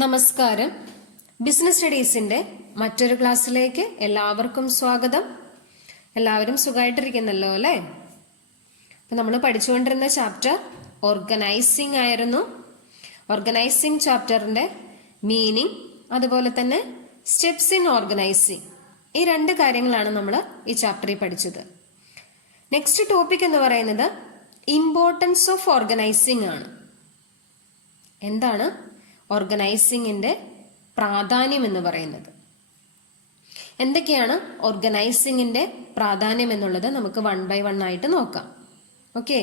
നമസ്കാരം. ബിസിനസ് സ്റ്റഡീസിന്റെ മറ്റൊരു ക്ലാസ്സിലേക്ക് എല്ലാവർക്കും സ്വാഗതം. എല്ലാവരും സുഖമായിട്ടിരിക്കുന്നല്ലോ അല്ലേ? അപ്പൊ നമ്മൾ പഠിച്ചുകൊണ്ടിരുന്ന ചാപ്റ്റർ ഓർഗനൈസിംഗ് ആയിരുന്നു. ഓർഗനൈസിംഗ് ചാപ്റ്ററിന്റെ മീനിങ്, അതുപോലെ തന്നെ സ്റ്റെപ്സ് ഇൻ ഓർഗനൈസിംഗ്, ഈ രണ്ട് കാര്യങ്ങളാണ് നമ്മൾ ഈ ചാപ്റ്ററിൽ പഠിച്ചത്. നെക്സ്റ്റ് ടോപ്പിക് എന്ന് പറയുന്നത് ഇമ്പോർട്ടൻസ് ഓഫ് ഓർഗനൈസിംഗ് ആണ്. എന്താണ് ഓർഗനൈസിങ്ങിന്റെ പ്രാധാന്യം എന്ന് പറയുന്നത്? എന്തൊക്കെയാണ് ഓർഗനൈസിങ്ങിന്റെ പ്രാധാന്യം എന്നുള്ളത് നമുക്ക് 1 by 1 ആയിട്ട് നോക്കാം. ഓക്കെ,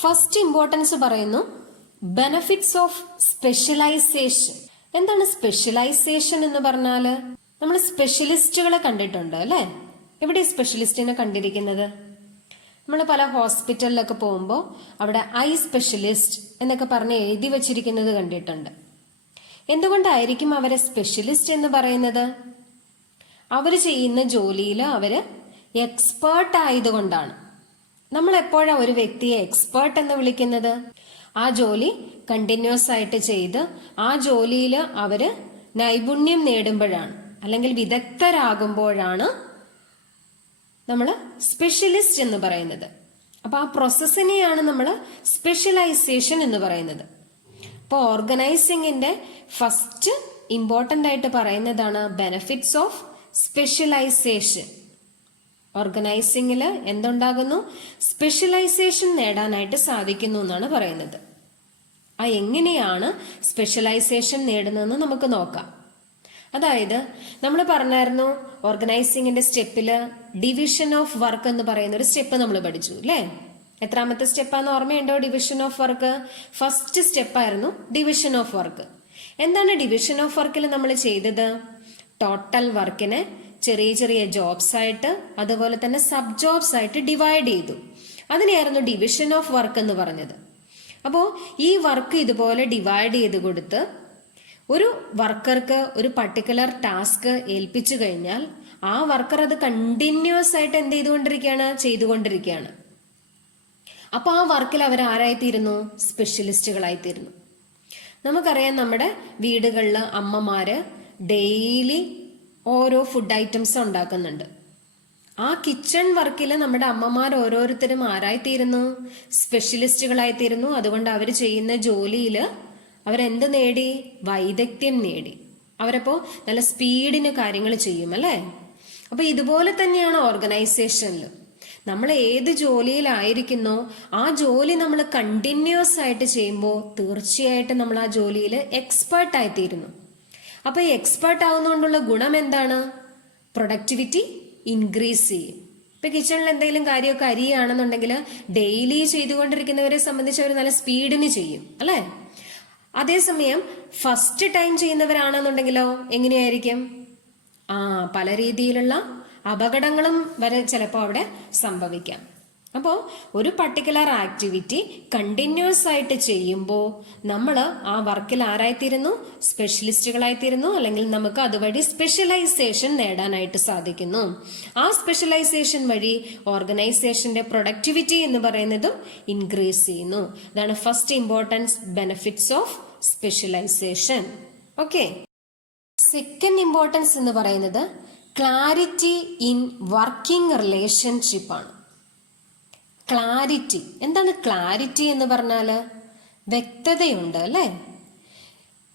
ഫസ്റ്റ് ഇമ്പോർട്ടൻസ് പറയുന്നു ബെനഫിറ്റ്സ് ഓഫ് സ്പെഷ്യലൈസേഷൻ. എന്താണ് സ്പെഷ്യലൈസേഷൻ എന്ന് പറഞ്ഞാല്? നമ്മൾ സ്പെഷ്യലിസ്റ്റുകളെ കണ്ടിട്ടുണ്ട് അല്ലെ? എവിടെ സ്പെഷ്യലിസ്റ്റിനെ കണ്ടിരിക്കുന്നത്? നമ്മൾ പല ഹോസ്പിറ്റലിലൊക്കെ പോകുമ്പോൾ അവിടെ ഐ സ്പെഷ്യലിസ്റ്റ് എന്നൊക്കെ പറഞ്ഞ് എഴുതി വച്ചിരിക്കുന്നത് കണ്ടിട്ടുണ്ട്. എന്തുകൊണ്ടായിരിക്കും അവരെ സ്പെഷ്യലിസ്റ്റ് എന്ന് പറയുന്നത്? അവർ ചെയ്യുന്ന ജോലിയിൽ അവര് എക്സ്പേർട്ട് ആയതുകൊണ്ടാണ്. നമ്മൾ എപ്പോഴാണ് ഒരു വ്യക്തിയെ എക്സ്പേർട്ട് എന്ന് വിളിക്കുന്നത്? ആ ജോലി കണ്ടിന്യൂസ് ആയിട്ട് ചെയ്ത് ആ ജോലിയിൽ അവര് നൈപുണ്യം നേടുമ്പോഴാണ്, അല്ലെങ്കിൽ വിദഗ്ധരാകുമ്പോഴാണ് നമ്മൾ സ്പെഷ്യലിസ്റ്റ് എന്ന് പറയുന്നത്. അപ്പൊ ആ പ്രോസസ്സിനെയാണ് നമ്മൾ സ്പെഷ്യലൈസേഷൻ എന്ന് പറയുന്നത്. അപ്പോൾ ഓർഗനൈസിങ്ങിന്റെ ഫസ്റ്റ് ഇമ്പോർട്ടന്റ് ആയിട്ട് പറയുന്നതാണ് ബെനഫിറ്റ്സ് ഓഫ് സ്പെഷ്യലൈസേഷൻ. ഓർഗനൈസിംഗിൽ എന്തുണ്ടാകുന്നു? സ്പെഷ്യലൈസേഷൻ നേടാനായിട്ട് സാധിക്കുന്നു എന്നാണ് പറയുന്നത്. ആ എങ്ങനെയാണ് സ്പെഷ്യലൈസേഷൻ നേടുന്നതെന്ന് നമുക്ക് നോക്കാം. അതായത് നമ്മൾ പറഞ്ഞായിരുന്നു ഓർഗനൈസിങ്ങിന്റെ സ്റ്റെപ്പില് ഡിവിഷൻ ഓഫ് വർക്ക് എന്ന് പറയുന്ന ഒരു സ്റ്റെപ്പ് നമ്മൾ പഠിച്ചു അല്ലേ? എത്രാമത്തെ സ്റ്റെപ്പാന്ന് ഓർമ്മയുണ്ടോ? ഡിവിഷൻ ഓഫ് വർക്ക് ഫസ്റ്റ് സ്റ്റെപ്പായിരുന്നു ഡിവിഷൻ ഓഫ് വർക്ക്. എന്താണ് ഡിവിഷൻ ഓഫ് വർക്കിൽ നമ്മൾ ചെയ്തത്? ടോട്ടൽ വർക്കിനെ ചെറിയ ചെറിയ ജോബ്സ് ആയിട്ട്, അതുപോലെ തന്നെ സബ് ജോബ്സ് ആയിട്ട് ഡിവൈഡ് ചെയ്തു. അതിനെയായിരുന്നു ഡിവിഷൻ ഓഫ് വർക്ക് എന്ന് പറഞ്ഞത്. അപ്പോ ഈ വർക്ക് ഇതുപോലെ ഡിവൈഡ് ചെയ്ത് കൊടുത്ത് ഒരു വർക്കർക്ക് ഒരു പർട്ടിക്കുലർ ടാസ്ക് ഏൽപ്പിച്ചു കഴിഞ്ഞാൽ ആ വർക്കർ അത് കണ്ടിന്യൂസ് ആയിട്ട് എന്ത് ചെയ്തുകൊണ്ടിരിക്കുകയാണ്. അപ്പൊ ആ വർക്കിൽ അവർ ആരായിത്തീരുന്നു? സ്പെഷ്യലിസ്റ്റുകളായിത്തീരുന്നു. നമുക്കറിയാം, നമ്മുടെ വീടുകളിൽ അമ്മമാര് ഡെയിലി ഓരോ ഫുഡ് ഐറ്റംസ് ഉണ്ടാക്കുന്നുണ്ട്. ആ കിച്ചൺ വർക്കിൽ നമ്മുടെ അമ്മമാർ ഓരോരുത്തരും ആരായിത്തീരുന്നു? സ്പെഷ്യലിസ്റ്റുകളായിത്തീരുന്നു. അതുകൊണ്ട് അവർ ചെയ്യുന്ന ജോലിയിൽ അവരെന്ത് നേടി? വൈദഗ്ധ്യം നേടി. അവരപ്പോ നല്ല സ്പീഡിന് കാര്യങ്ങൾ ചെയ്യും അല്ലേ? അപ്പൊ ഇതുപോലെ തന്നെയാണ് ഓർഗനൈസേഷനിൽ. നമ്മൾ ഏത് ജോലിയിലായിരിക്കുന്നോ ആ ജോലി നമ്മൾ കണ്ടിന്യൂസ് ആയിട്ട് ചെയ്യുമ്പോൾ തീർച്ചയായിട്ടും നമ്മൾ ആ ജോലിയിൽ എക്സ്പേർട്ട് ആയിത്തീരുന്നു. അപ്പൊ ഈ എക്സ്പേർട്ട് ആവുന്നതുകൊണ്ടുള്ള ഗുണം എന്താണ്? പ്രൊഡക്ടിവിറ്റി ഇൻക്രീസ് ചെയ്യും. ഇപ്പൊ കിച്ചണിൽ എന്തെങ്കിലും കാര്യമൊക്കെ അരിയാണെന്നുണ്ടെങ്കിൽ ഡെയിലി ചെയ്തുകൊണ്ടിരിക്കുന്നവരെ സംബന്ധിച്ച് അവർ നല്ല സ്പീഡിന് ചെയ്യും അല്ലെ? അതേസമയം ഫസ്റ്റ് ടൈം ചെയ്യുന്നവരാണെന്നുണ്ടെങ്കിലോ എങ്ങനെയായിരിക്കും? പല രീതിയിലുള്ള അപകടങ്ങളും വരെ ചിലപ്പോൾ അവിടെ സംഭവിക്കാം. അപ്പോൾ ഒരു പർട്ടിക്കുലർ ആക്ടിവിറ്റി കണ്ടിന്യൂസ് ആയിട്ട് ചെയ്യുമ്പോൾ നമ്മൾ ആ വർക്കിൽ ആരായിത്തീരുന്നു? സ്പെഷ്യലിസ്റ്റുകളായിത്തീരുന്നു. അല്ലെങ്കിൽ നമുക്ക് അതുവഴി സ്പെഷ്യലൈസേഷൻ നേടാനായിട്ട് സാധിക്കുന്നു. ആ സ്പെഷ്യലൈസേഷൻ വഴി ഓർഗനൈസേഷന്റെ പ്രൊഡക്ടിവിറ്റി എന്ന് പറയുന്നതും ഇൻക്രീസ് ചെയ്യുന്നു. അതാണ് first importance benefits of specialization. Okay, second importance എന്ന് പറയുന്നത് ക്ലാരിറ്റി ഇൻ വർക്കിംഗ് റിലേഷൻഷിപ്പ് ആണ്. ക്ലാരിറ്റി എന്താണ്? ക്ലാരിറ്റി എന്ന് പറഞ്ഞാല് വ്യക്തതയുണ്ട് അല്ലെ?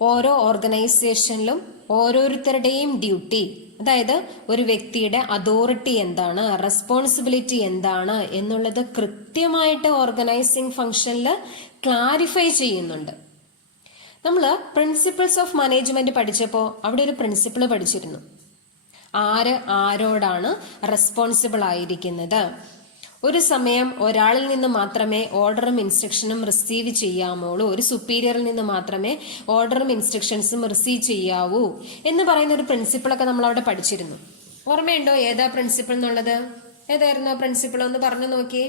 ഓരോ ഓർഗനൈസേഷനിലും ഓരോരുത്തരുടെയും ഡ്യൂട്ടി, അതായത് ഒരു വ്യക്തിയുടെ അതോറിറ്റി എന്താണ്, റെസ്പോൺസിബിലിറ്റി എന്താണ് എന്നുള്ളത് കൃത്യമായിട്ട് ഓർഗനൈസിംഗ് ഫംഗ്ഷനിൽ ക്ലാരിഫൈ ചെയ്യുന്നുണ്ട്. നമ്മൾ പ്രിൻസിപ്പിൾസ് ഓഫ് മാനേജ്മെന്റ് പഠിച്ചപ്പോൾ അവിടെ ഒരു പ്രിൻസിപ്പിൾ പഠിച്ചിരുന്നു. ആരോടാണ് റെസ്പോൺസിബിൾ ആയിരിക്കുന്നത്? ഒരു സമയം ഒരാളിൽ നിന്ന് മാത്രമേ ഓർഡറും ഇൻസ്ട്രക്ഷനും റിസീവ് ചെയ്യാവുള്ളൂ, ഒരു സുപ്പീരിയറിൽ നിന്ന് മാത്രമേ ഓർഡറും ഇൻസ്ട്രക്ഷൻസും റിസീവ് ചെയ്യാവൂ എന്ന് പറയുന്ന ഒരു പ്രിൻസിപ്പിളൊക്കെ നമ്മൾ അവിടെ പഠിച്ചിരുന്നു. ഓർമ്മയുണ്ടോ ഏതാ പ്രിൻസിപ്പിൾ എന്നുള്ളത്? ഏതായിരുന്നു ആ പ്രിൻസിപ്പിൾ? ഒന്ന് പറഞ്ഞു നോക്കിയേ.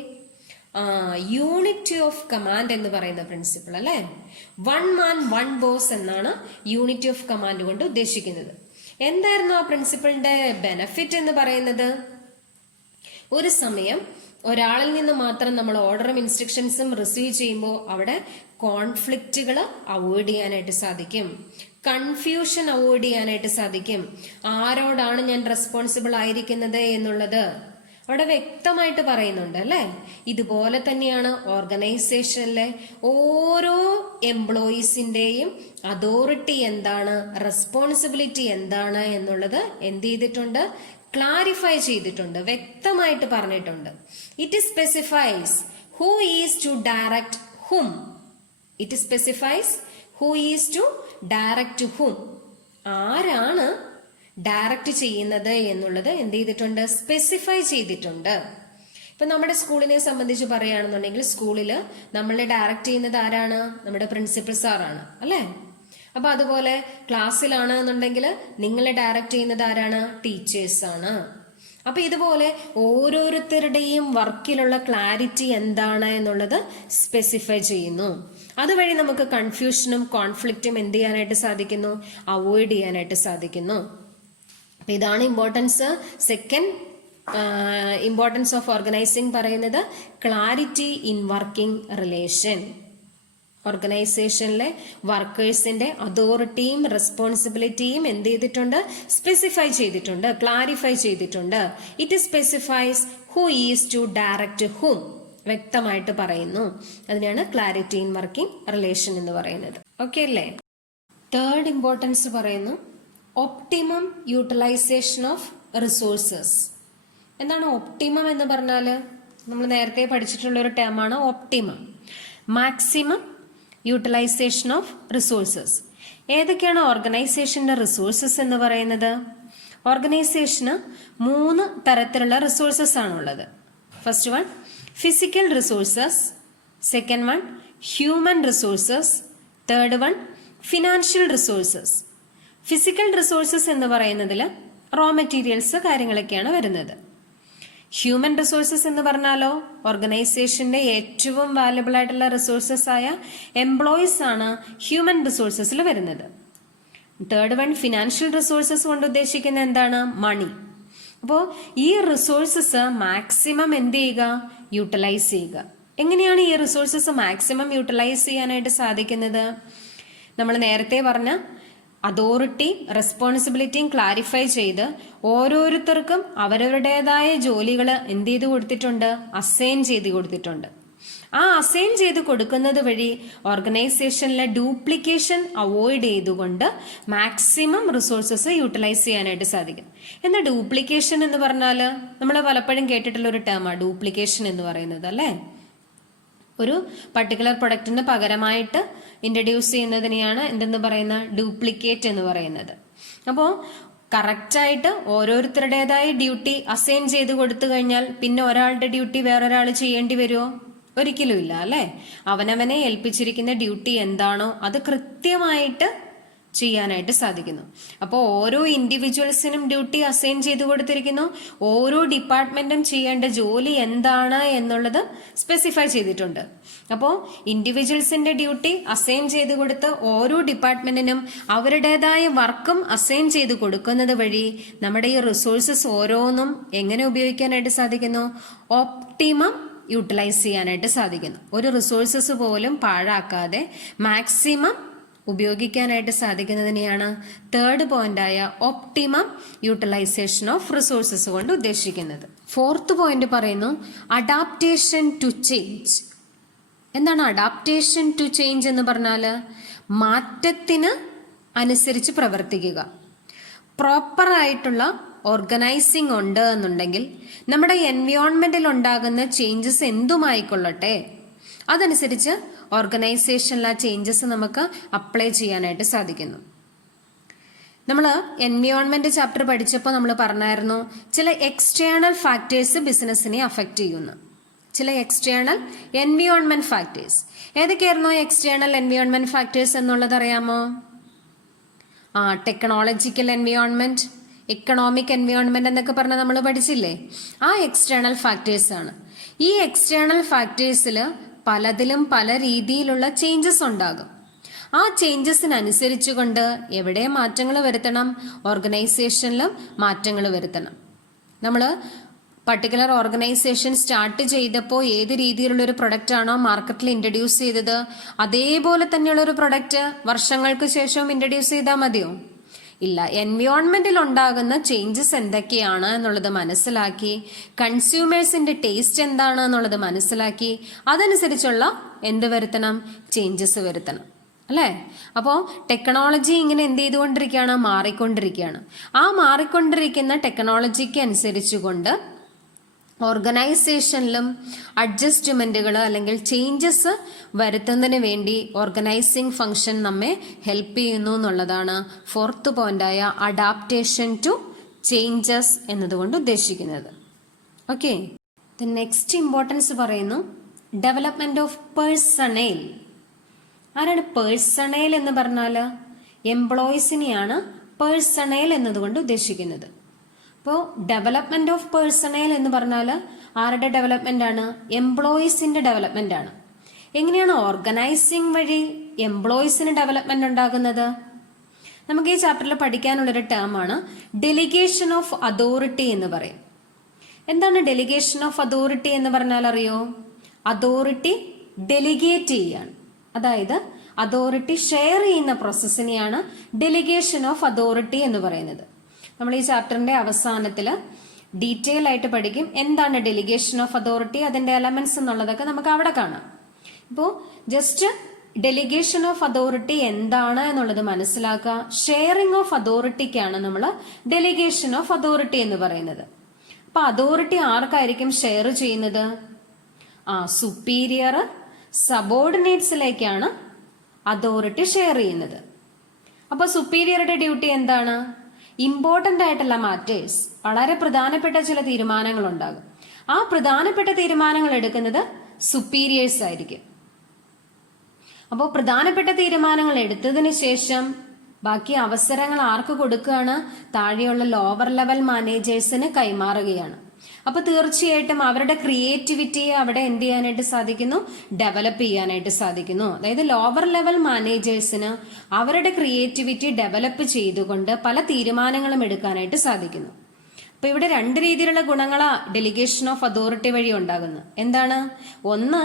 യൂണിറ്റി ഓഫ് കമാൻഡ് എന്ന് പറയുന്ന പ്രിൻസിപ്പിൾ അല്ലെ? 1 man 1 boss എന്നാണ് യൂണിറ്റി ഓഫ് കമാൻഡ് കൊണ്ട് ഉദ്ദേശിക്കുന്നത്. എന്തായിരുന്നു ആ പ്രിൻസിപ്പിളിന്റെ ബെനഫിറ്റ് എന്ന് പറയുന്നത്? ഒരു സമയം ഒരാളിൽ നിന്ന് മാത്രം നമ്മൾ ഓർഡറും ഇൻസ്ട്രക്ഷൻസും റിസീവ് ചെയ്യുമ്പോൾ അവിടെ കോൺഫ്ലിക്റ്റുകൾ അവോയ്ഡ് ചെയ്യാനായിട്ട് സാധിക്കും, കൺഫ്യൂഷൻ അവോയ്ഡ് ചെയ്യാനായിട്ട് സാധിക്കും. ആരോടാണ് ഞാൻ റെസ്പോൺസിബിൾ ആയിരിക്കുന്നത് എന്നുള്ളത് അവിടെ വ്യക്തമായിട്ട് പറയുന്നുണ്ട് അല്ലെ. ഇതുപോലെ തന്നെയാണ് ഓർഗനൈസേഷനിലെ ഓരോ എംപ്ലോയീസിന്റെയും അതോറിറ്റി എന്താണ്, റെസ്പോൺസിബിലിറ്റി എന്താണ് എന്നുള്ളത് എന്ത് ചെയ്തിട്ടുണ്ട്, ക്ലാരിഫൈ ചെയ്തിട്ടുണ്ട്, വ്യക്തമായിട്ട് പറഞ്ഞിട്ടുണ്ട്. It specifies who is to direct him. It specifies who is to direct him. ആരാണ് ഡയറക്റ്റ് ചെയ്യുന്നത് എന്നുള്ളത് എന്ത് ചെയ്തിട്ടുണ്ട്, സ്പെസിഫൈ ചെയ്തിട്ടുണ്ട്. ഇപ്പൊ നമ്മുടെ സ്കൂളിനെ സംബന്ധിച്ച് പറയുകയാണെന്നുണ്ടെങ്കിൽ സ്കൂളിൽ നമ്മളെ ഡയറക്റ്റ് ചെയ്യുന്നത് ആരാണ്, നമ്മുടെ പ്രിൻസിപ്പൽ സാറാണ് അല്ലെ. അപ്പൊ അതുപോലെ ക്ലാസ്സിലാണ് എന്നുണ്ടെങ്കിൽ നിങ്ങളെ ഡയറക്റ്റ് ചെയ്യുന്നത് ആരാണ്, ടീച്ചേഴ്സ് ആണ്. അപ്പൊ ഇതുപോലെ ഓരോരുത്തരുടെയും വർക്കിലുള്ള ക്ലാരിറ്റി എന്താണ് എന്നുള്ളത് സ്പെസിഫൈ ചെയ്യുന്നു. അതുവഴി നമുക്ക് കൺഫ്യൂഷനും കോൺഫ്ലിക്റ്റും എന്ത് ചെയ്യാനായിട്ട് സാധിക്കുന്നു, അവോയ്ഡ് ചെയ്യാനായിട്ട് സാധിക്കുന്നു. അപ്പൊ ഇതാണ് importance. Second importance of organising പറയുന്നത് ക്ലാരിറ്റി ഇൻ വർക്കിംഗ് റിലേഷൻ. ഓർഗനൈസേഷനിലെ വർക്കേഴ്സിന്റെ അതോറിറ്റിയും റെസ്പോൺസിബിലിറ്റിയും എന്ത് ചെയ്തിട്ടുണ്ട്, സ്പെസിഫൈ ചെയ്തിട്ടുണ്ട്, ക്ലാരിഫൈ ചെയ്തിട്ടുണ്ട്. It specifies who is to direct him. വ്യക്തമായിട്ട് പറയുന്നു. അതിനാണ് ക്ലാരിറ്റി ഇൻ വർക്കിംഗ് റിലേഷൻ എന്ന് പറയുന്നത്. ഓക്കെ അല്ലേ. തേർഡ് ഇമ്പോർട്ടൻസ് പറയുന്നു ഒപ്റ്റിമം യൂട്ടിലൈസേഷൻ ഓഫ് റിസോഴ്സസ്. എന്താണ് ഒപ്റ്റിമം എന്ന് പറഞ്ഞാല്, നമ്മൾ നേരത്തെ പഠിച്ചിട്ടുള്ള ഒരു ടേമാണ് optimum. Maximum utilisation of resources. ഏതൊക്കെയാണ് ഓർഗനൈസേഷന്റെ റിസോഴ്സസ് എന്ന് പറയുന്നത്? ഓർഗനൈസേഷന് 3 തരത്തിലുള്ള റിസോഴ്സസ് ആണുള്ളത്. First one physical resources, second one human resources, third one financial resources. Physical resources എന്ന് പറയുന്നതിൽ റോ മെറ്റീരിയൽസ് കാര്യങ്ങളൊക്കെയാണ് വരുന്നത്. ഹ്യൂമൻ റിസോഴ്സസ് എന്ന് പറഞ്ഞാലോ ഓർഗനൈസേഷന്റെ ഏറ്റവും വാല്യുബിൾ ആയിട്ടുള്ള റിസോഴ്സസ് ആയ എംപ്ലോയീസ് ആണ് ഹ്യൂമൻ റിസോഴ്സസിൽ വരുന്നത്. തേർഡ് വൺ ഫിനാൻഷ്യൽ റിസോഴ്സസ് കൊണ്ട് ഉദ്ദേശിക്കുന്നത് എന്താണ്, മണി. അപ്പോൾ ഈ റിസോഴ്സസ് മാക്സിമം എന്ത് ചെയ്യുക, യൂട്ടിലൈസ് ചെയ്യുക. എങ്ങനെയാണ് ഈ റിസോഴ്സസ് മാക്സിമം യൂട്ടിലൈസ് ചെയ്യാനായിട്ട് സാധിക്കുന്നത്? നമ്മൾ നേരത്തെ പറഞ്ഞ അതോറിറ്റി റെസ്പോൺസിബിലിറ്റിയും ക്ലാരിഫൈ ചെയ്ത് ഓരോരുത്തർക്കും അവരവരുടേതായ ജോലികൾ എന്ത് ചെയ്ത് കൊടുത്തിട്ടുണ്ട്, അസൈൻ ചെയ്ത് കൊടുത്തിട്ടുണ്ട്. ആ അസൈൻ ചെയ്ത് കൊടുക്കുന്നത് വഴി ഓർഗനൈസേഷനിലെ ഡ്യൂപ്ലിക്കേഷൻ അവോയ്ഡ് ചെയ്തുകൊണ്ട് മാക്സിമം റിസോഴ്സസ് യൂട്ടിലൈസ് ചെയ്യാനായിട്ട് സാധിക്കും. എന്നാൽ ഡ്യൂപ്ലിക്കേഷൻ എന്ന് പറഞ്ഞാൽ നമ്മൾ പലപ്പോഴും കേട്ടിട്ടുള്ള ഒരു ടേമാണ് ഡ്യൂപ്ലിക്കേഷൻ എന്ന് പറയുന്നത് അല്ലേ. ഒരു പർട്ടിക്കുലർ പ്രൊഡക്റ്റിന് പകരമായിട്ട് ഇൻട്രൊഡ്യൂസ് ചെയ്യുന്നതിനെയാണ് എന്തെന്ന് പറയുന്ന ഡ്യൂപ്ലിക്കേറ്റ് എന്ന് പറയുന്നത്. അപ്പോൾ കറക്റ്റായിട്ട് ഓരോരുത്തരുടേതായ ഡ്യൂട്ടി അസൈൻ ചെയ്ത് കൊടുത്തു കഴിഞ്ഞാൽ പിന്നെ ഒരാളുടെ ഡ്യൂട്ടി വേറൊരാൾ ചെയ്യേണ്ടി വരുമോ? ഒരിക്കലും ഇല്ല അല്ലെ. അവനവനെ ഏൽപ്പിച്ചിരിക്കുന്ന ഡ്യൂട്ടി എന്താണോ അത് കൃത്യമായിട്ട് ചെയ്യാനായിട്ട് സാധിക്കുന്നു. അപ്പോൾ ഓരോ ഇൻഡിവിജ്വൽസിനും ഡ്യൂട്ടി അസൈൻ ചെയ്ത് കൊടുത്തിരിക്കുന്നു. ഓരോ ഡിപ്പാർട്ട്മെന്റും ചെയ്യേണ്ട ജോലി എന്താണ് എന്നുള്ളത് സ്പെസിഫൈ ചെയ്തിട്ടുണ്ട്. അപ്പോൾ ഇൻഡിവിജ്വൽസിന്റെ ഡ്യൂട്ടി അസൈൻ ചെയ്ത് കൊടുത്ത് ഓരോ ഡിപ്പാർട്ട്മെന്റിനും അവരുടേതായ വർക്കും അസൈൻ ചെയ്ത് കൊടുക്കുന്നത് വഴി നമ്മുടെ ഈ റിസോഴ്സസ് ഓരോന്നും എങ്ങനെ ഉപയോഗിക്കാനായിട്ട് സാധിക്കുന്നു, ഒപ്റ്റിമം യൂട്ടിലൈസ് ചെയ്യാനായിട്ട് സാധിക്കുന്നു. ഒരു റിസോഴ്സസ് പോലും പാഴാക്കാതെ മാക്സിമം ഉപയോഗിക്കാനായിട്ട് സാധിക്കുന്നതിനെയാണ് തേർഡ് പോയിന്റായ ഒപ്റ്റിമം യൂട്ടിലൈസേഷൻ ഓഫ് റിസോഴ്സസ് കൊണ്ട് ഉദ്ദേശിക്കുന്നത്. ഫോർത്ത് പോയിന്റ് പറയുന്നു അഡാപ്റ്റേഷൻ ടു ചേഞ്ച്. എന്താണ് അഡാപ്റ്റേഷൻ ടു ചേഞ്ച് എന്ന് പറഞ്ഞാൽ? മാറ്റത്തിന് അനുസരിച്ച് പ്രവർത്തിക്കുക. പ്രോപ്പറായിട്ടുള്ള ഓർഗനൈസിംഗ് ഉണ്ട് എന്നുണ്ടെങ്കിൽ നമ്മുടെ എൻവയോൺമെന്റിൽ ഉണ്ടാകുന്ന ചേഞ്ചസ് എന്തുമായിക്കൊള്ളട്ടെ അതനുസരിച്ച് ഓർഗനൈസേഷനിൽ ആ ചേഞ്ചസ് നമുക്ക് അപ്ലൈ ചെയ്യാനായിട്ട് സാധിക്കുന്നു. നമ്മൾ എൻവയോൺമെന്റ് ചാപ്റ്റർ പഠിച്ചപ്പോൾ നമ്മൾ പറഞ്ഞായിരുന്നു ചില എക്സ്റ്റേണൽ ഫാക്ടേഴ്സ് ബിസിനസ്സിനെ അഫക്റ്റ് ചെയ്യുന്നു. ചില എക്സ്റ്റേണൽ എൻവയോൺമെന്റ് ഫാക്ടേഴ്സ്. ഏതൊക്കെയായിരുന്നോ എക്സ്റ്റേണൽ എൻവയോൺമെന്റ് ഫാക്ടേഴ്സ് എന്നുള്ളത് അറിയാമോ? ടെക്നോളജിക്കൽ എൻവയോൺമെന്റ്, എക്കണോമിക് എൻവയോൺമെന്റ് എന്നൊക്കെ പറഞ്ഞാൽ നമ്മൾ പഠിച്ചില്ലേ? ആ എക്സ്റ്റേണൽ ഫാക്ടേഴ്സ് ആണ്. ഈ എക്സ്റ്റേണൽ ഫാക്ടേഴ്സിൽ പലതിലും പല രീതിയിലുള്ള ചേഞ്ചസ് ഉണ്ടാകും. ആ ചേഞ്ചസിനനുസരിച്ചുകൊണ്ട് എവിടെ മാറ്റങ്ങൾ വരുത്തണം? ഓർഗനൈസേഷനിലും മാറ്റങ്ങൾ വരുത്തണം. നമ്മൾ പർട്ടിക്കുലർ ഓർഗനൈസേഷൻ സ്റ്റാർട്ട് ചെയ്തപ്പോൾ ഏത് രീതിയിലുള്ള ഒരു പ്രൊഡക്റ്റ് ആണോ മാർക്കറ്റിൽ ഇൻട്രൊഡ്യൂസ് ചെയ്തത് അതേപോലെ തന്നെയുള്ള ഒരു പ്രൊഡക്റ്റ് വർഷങ്ങൾക്ക് ശേഷവും ഇൻട്രൊഡ്യൂസ് ചെയ്താൽ മതിയോ? ഇല്ല. എൻവയോൺമെന്റിൽ ഉണ്ടാകുന്ന ചേഞ്ചസ് എന്തൊക്കെയാണ് എന്നുള്ളത് മനസ്സിലാക്കി, കൺസ്യൂമേഴ്സിന്റെ ടേസ്റ്റ് എന്താണ് എന്നുള്ളത് മനസ്സിലാക്കി, അതനുസരിച്ചുള്ള എന്ത് വരുത്തണം? ചേഞ്ചസ് വരുത്തണം അല്ലേ? അപ്പോൾ ടെക്നോളജി ഇങ്ങനെ എന്ത് ചെയ്തുകൊണ്ടിരിക്കുകയാണ്? മാറിക്കൊണ്ടിരിക്കുകയാണ്. ആ മാറിക്കൊണ്ടിരിക്കുന്ന ടെക്നോളജിക്ക് അനുസരിച്ചുകൊണ്ട് ഓർഗനൈസേഷനിലും അഡ്ജസ്റ്റ്മെന്റുകൾ അല്ലെങ്കിൽ ചേഞ്ചസ് വരുത്തുന്നതിന് വേണ്ടി ഓർഗനൈസിങ് ഫംഗ്ഷൻ നമ്മെ ഹെൽപ്പ് ചെയ്യുന്നു എന്നുള്ളതാണ് 4th പോയിന്റായ അഡാപ്റ്റേഷൻ ടു ചേഞ്ചസ് എന്നതുകൊണ്ട് ഉദ്ദേശിക്കുന്നത്. ഓക്കെ, നെക്സ്റ്റ് ഇമ്പോർട്ടൻസ് പറയുന്നു ഡെവലപ്മെന്റ് ഓഫ് പേഴ്സണേൽ. ആരാണ് പേഴ്സണേൽ എന്ന് പറഞ്ഞാൽ? എംപ്ലോയീസിനെയാണ് പേഴ്സണേൽ എന്നതുകൊണ്ട് ഉദ്ദേശിക്കുന്നത്. അപ്പോൾ ഡെവലപ്മെന്റ് ഓഫ് പേഴ്സണേൽ എന്ന് പറഞ്ഞാൽ ആരുടെ ഡെവലപ്മെന്റ് ആണ്? എംപ്ലോയീസിന്റെ ഡെവലപ്മെന്റ് ആണ്. എങ്ങനെയാണ് ഓർഗനൈസിംഗ് വഴി എംപ്ലോയീസിന് ഡെവലപ്മെന്റ് ഉണ്ടാകുന്നത്? നമുക്ക് ഈ ചാപ്റ്ററിൽ പഠിക്കാനുള്ളൊരു ടേം ആണ് ഡെലിഗേഷൻ ഓഫ് അതോറിറ്റി എന്ന് പറയും. എന്താണ് ഡെലിഗേഷൻ ഓഫ് അതോറിറ്റി എന്ന് പറഞ്ഞാൽ അറിയോ? അതോറിറ്റി ഡെലിഗേറ്റ് ചെയ്യാണ്, അതായത് അതോറിറ്റി ഷെയർ ചെയ്യുന്ന പ്രോസസ്സിനെയാണ് ഡെലിഗേഷൻ ഓഫ് അതോറിറ്റി എന്ന് പറയുന്നത്. നമ്മൾ ഈ ചാപ്റ്ററിന്റെ അവസാനത്തിൽ ഡീറ്റെയിൽ ആയിട്ട് പഠിക്കും എന്താണ് ഡെലിഗേഷൻ ഓഫ് അതോറിറ്റി, അതിന്റെ എലമെന്റ്സ് എന്നുള്ളതൊക്കെ നമുക്ക് അവിടെ കാണാം. ഇപ്പോൾ ജസ്റ്റ് ഡെലിഗേഷൻ ഓഫ് അതോറിറ്റി എന്താണ് എന്നുള്ളത് മനസ്സിലാക്കുക. ഷെയറിംഗ് ഓഫ് അതോറിറ്റിക്കാണ് നമ്മൾ ഡെലിഗേഷൻ ഓഫ് അതോറിറ്റി എന്ന് പറയുന്നത്. അപ്പൊ അതോറിറ്റി ആർക്കായിരിക്കും ഷെയർ ചെയ്യുന്നത്? സുപ്പീരിയർ സബോർഡിനേറ്റ്സിലേക്കാണ് അതോറിറ്റി ഷെയർ ചെയ്യുന്നത്. അപ്പൊ സുപ്പീരിയറുടെ ഡ്യൂട്ടി എന്താണ്? ഇമ്പോർട്ടന്റ് ആയിട്ടുള്ള മാറ്റേഴ്സ്, വളരെ പ്രധാനപ്പെട്ട ചില തീരുമാനങ്ങൾ ഉണ്ടാകും. ആ പ്രധാനപ്പെട്ട തീരുമാനങ്ങൾ എടുക്കുന്നത് സുപ്പീരിയേഴ്സ് ആയിരിക്കും. അപ്പോൾ പ്രധാനപ്പെട്ട തീരുമാനങ്ങൾ എടുത്തതിന് ശേഷം ബാക്കി അവസരങ്ങൾ ആർക്ക് കൊടുക്കുകയാണ്? താഴെയുള്ള ലോവർ ലെവൽ മാനേജേഴ്സിന് കൈമാറുകയാണ്. അപ്പൊ തീർച്ചയായിട്ടും അവരുടെ ക്രിയേറ്റിവിറ്റിയെ അവിടെ എന്ത് ചെയ്യാനായിട്ട് സാധിക്കുന്നു? ഡെവലപ്പ് ചെയ്യാനായിട്ട് സാധിക്കുന്നു. അതായത് ലോവർ ലെവൽ മാനേജേഴ്സിന് അവരുടെ ക്രിയേറ്റിവിറ്റി ഡെവലപ്പ് ചെയ്തുകൊണ്ട് പല തീരുമാനങ്ങളും എടുക്കാനായിട്ട് സാധിക്കുന്നു. അപ്പൊ ഇവിടെ 2 രീതിയിലുള്ള ഗുണങ്ങളാ ഡെലിഗേഷൻ ഓഫ് അതോറിറ്റി വഴി ഉണ്ടാകുന്നത്. എന്താണ്? ഒന്ന്,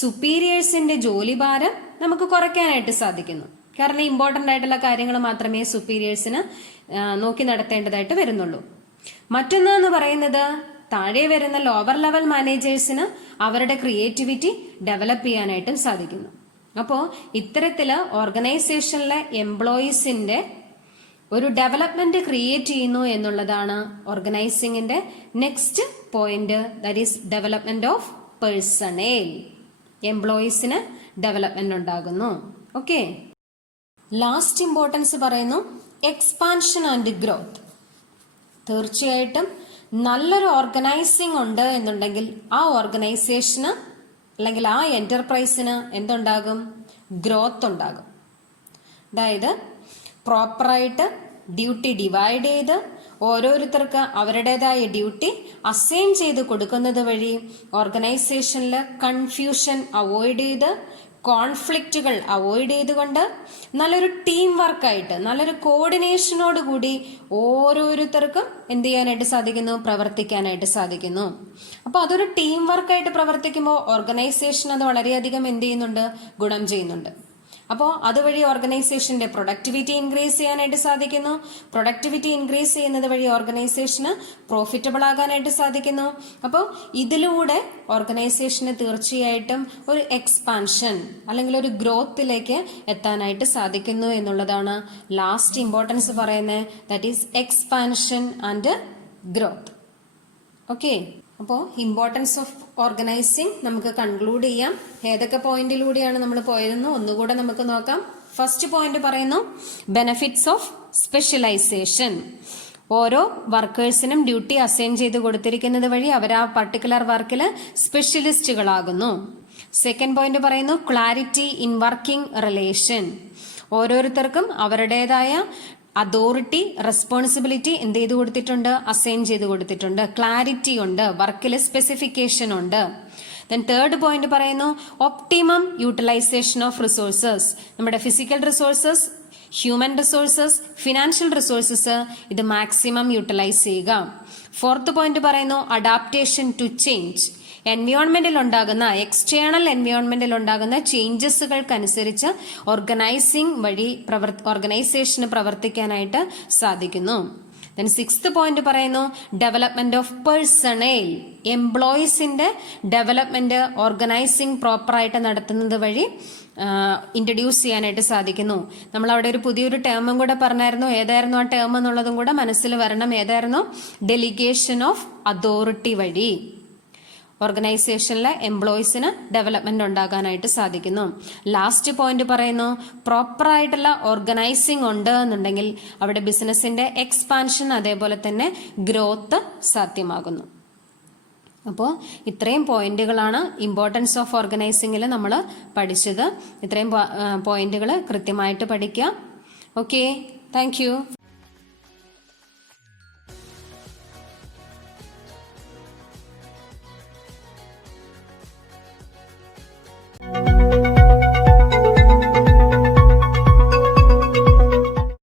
സുപ്പീരിയേഴ്സിന്റെ ജോലിഭാരം നമുക്ക് കുറയ്ക്കാനായിട്ട് സാധിക്കുന്നു. കാരണം ഇമ്പോർട്ടന്റ് ആയിട്ടുള്ള കാര്യങ്ങൾ മാത്രമേ സുപ്പീരിയേഴ്സിന് നോക്കി നടത്തേണ്ടതായിട്ട് വരുന്നുള്ളൂ. മറ്റൊന്ന് എന്ന് പറയുന്നത് താഴെ വരുന്ന ലോവർ ലെവൽ മാനേജേഴ്സിന് അവരുടെ ക്രിയേറ്റിവിറ്റി ഡെവലപ്പ് ചെയ്യാനായിട്ടും സാധിക്കുന്നു. അപ്പോൾ ഇത്തരത്തില് ഓർഗനൈസേഷനിലെ എംപ്ലോയീസിന്റെ ഒരു ഡെവലപ്മെന്റ് ക്രിയേറ്റ് ചെയ്യുന്നു എന്നുള്ളതാണ് ഓർഗനൈസിംഗിന്റെ next point, that is development of personnel. എംപ്ലോയീസിന് ഡെവലപ്മെന്റ് ഉണ്ടാകുന്നു. ഓക്കെ, ലാസ്റ്റ് ഇമ്പോർട്ടൻസ് പറയുന്നു എക്സ്പാൻഷൻ ആൻഡ് ഗ്രോത്ത്. തീർച്ചയായിട്ടും നല്ലൊരു ഓർഗനൈസിംഗ് ഉണ്ട് എന്നുണ്ടെങ്കിൽ ആ ഓർഗനൈസേഷന് അല്ലെങ്കിൽ ആ എന്റർപ്രൈസിന് എന്തുണ്ടാകും? ഗ്രോത്ത് ഉണ്ടാകും. അതായത് പ്രോപ്പറായിട്ട് ഡ്യൂട്ടി ഡിവൈഡ് ചെയ്ത് ഓരോരുത്തർക്ക് അവരുടേതായ ഡ്യൂട്ടി അസൈൻ ചെയ്ത് കൊടുക്കുന്നത് വഴി ഓർഗനൈസേഷനിൽ കൺഫ്യൂഷൻ അവോയ്ഡ് ചെയ്ത് കോൺഫ്ലിക്റ്റുകൾ അവോയ്ഡ് ചെയ്തുകൊണ്ട് നല്ലൊരു ടീം വർക്കായിട്ട് നല്ലൊരു കോർഡിനേഷനോട് കൂടി ഓരോരുത്തർക്കും എന്ത് ചെയ്യാനായിട്ട് സാധിക്കുന്നു? പ്രവർത്തിക്കാനായിട്ട് സാധിക്കുന്നു. അപ്പൊ അതൊരു ടീം വർക്കായിട്ട് പ്രവർത്തിക്കുമ്പോൾ ഓർഗനൈസേഷൻ അത് വളരെയധികം എന്ത് ചെയ്യുന്നുണ്ട്? ഗുണം ചെയ്യുന്നുണ്ട്. അപ്പോൾ അതുവഴി ഓർഗനൈസേഷന്റെ പ്രൊഡക്ടിവിറ്റി ഇൻക്രീസ് ചെയ്യാനായിട്ട് സാധിക്കുന്നു. പ്രൊഡക്ടിവിറ്റി ഇൻക്രീസ് ചെയ്യുന്നത് വഴി ഓർഗനൈസേഷന് പ്രോഫിറ്റബിൾ ആകാനായിട്ട് സാധിക്കുന്നു. അപ്പോൾ ഇതിലൂടെ ഓർഗനൈസേഷന് തീർച്ചയായിട്ടും ഒരു എക്സ്പാൻഷൻ അല്ലെങ്കിൽ ഒരു ഗ്രോത്തിലേക്ക് എത്താനായിട്ട് സാധിക്കുന്നു എന്നുള്ളതാണ് ലാസ്റ്റ് ഇമ്പോർട്ടൻസ് പറയുന്നത്. That is expansion and growth. Okay, അപ്പോൾ ഇമ്പോർട്ടൻസ് ഓഫ് ഓർഗനൈസിങ് നമുക്ക് കൺക്ലൂഡ് ചെയ്യാം. ഏതൊക്കെ പോയിന്റിലൂടെയാണ് നമ്മൾ പോയതെന്ന് ഒന്നുകൂടെ നമുക്ക് നോക്കാം. ഫസ്റ്റ് പോയിന്റ് പറയുന്നു ബെനഫിറ്റ്സ് ഓഫ് സ്പെഷ്യലൈസേഷൻ. ഓരോ വർക്കേഴ്സിനും ഡ്യൂട്ടി അസൈൻ ചെയ്ത് കൊടുത്തിരിക്കുന്നത് വഴി അവർ ആ പർട്ടിക്കുലർ വർക്കിൽ സ്പെഷ്യലിസ്റ്റുകളാകുന്നു. സെക്കൻഡ് പോയിന്റ് പറയുന്നു ക്ലാരിറ്റി ഇൻ വർക്കിംഗ് റിലേഷൻ. ഓരോരുത്തർക്കും അവരുടേതായ അതോറിറ്റി റെസ്പോൺസിബിലിറ്റി എന്ത് ചെയ്ത് കൊടുത്തിട്ടുണ്ട്? അസൈൻ ചെയ്ത് കൊടുത്തിട്ടുണ്ട്. ക്ലാരിറ്റി ഉണ്ട്, വർക്കിൽ സ്പെസിഫിക്കേഷൻ ഉണ്ട്. ദെൻ തേർഡ് പോയിന്റ് പറയുന്നു ഒപ്റ്റിമം യൂട്ടിലൈസേഷൻ ഓഫ് റിസോഴ്സസ്. നമ്മുടെ physical resources, human resources, financial resources ഇത് മാക്സിമം യൂട്ടിലൈസ് ചെയ്യുക. ഫോർത്ത് പോയിന്റ് പറയുന്നു അഡാപ്റ്റേഷൻ ടു ചേഞ്ച്. എൻവയോൺമെന്റിൽ ഉണ്ടാകുന്ന എക്സ്റ്റേണൽ എൻവയോൺമെന്റിൽ ഉണ്ടാകുന്ന ചേഞ്ചസുകൾക്കനുസരിച്ച് ഓർഗനൈസേഷന് പ്രവർത്തിക്കാനായിട്ട് സാധിക്കുന്നു. ദെൻ സിക്സ്ത് പോയിന്റ് പറയുന്നു ഡെവലപ്മെന്റ് ഓഫ് പേഴ്സണൽ. എംപ്ലോയീസിന്റെ ഡെവലപ്മെന്റ് ഓർഗനൈസിംഗ് പ്രോപ്പറായിട്ട് നടത്തുന്നത് വഴി ഇൻട്രൊഡ്യൂസ് ചെയ്യാനായിട്ട് സാധിക്കുന്നു. നമ്മൾ അവിടെ ഒരു പുതിയൊരു ടേമും കൂടെ പറഞ്ഞായിരുന്നു. ഏതായിരുന്നു ആ ടേം എന്നുള്ളതും കൂടെ മനസ്സിൽ വരണം. ഏതായിരുന്നു? ഡെലിഗേഷൻ ഓഫ് അതോറിറ്റി വഴി ഓർഗനൈസേഷനിലെ എംപ്ലോയീസിന് ഡെവലപ്മെന്റ് ഉണ്ടാകാനായിട്ട് സാധിക്കുന്നു. ലാസ്റ്റ് പോയിന്റ് പറയുന്നു പ്രോപ്പറായിട്ടുള്ള ഓർഗനൈസിംഗ് ഉണ്ട് എന്നുണ്ടെങ്കിൽ അവിടെ ബിസിനസിന്റെ എക്സ്പാൻഷൻ അതേപോലെ തന്നെ ഗ്രോത്ത് സാധ്യമാകുന്നു. അപ്പോൾ ഇത്രയും പോയിന്റുകളാണ് ഇമ്പോർട്ടൻസ് ഓഫ് ഓർഗനൈസിംഗിൽ നമ്മൾ പഠിച്ചത്. ഇത്രയും പോയിന്റുകൾ കൃത്യമായിട്ട് പഠിക്കുക. Okay, thank you.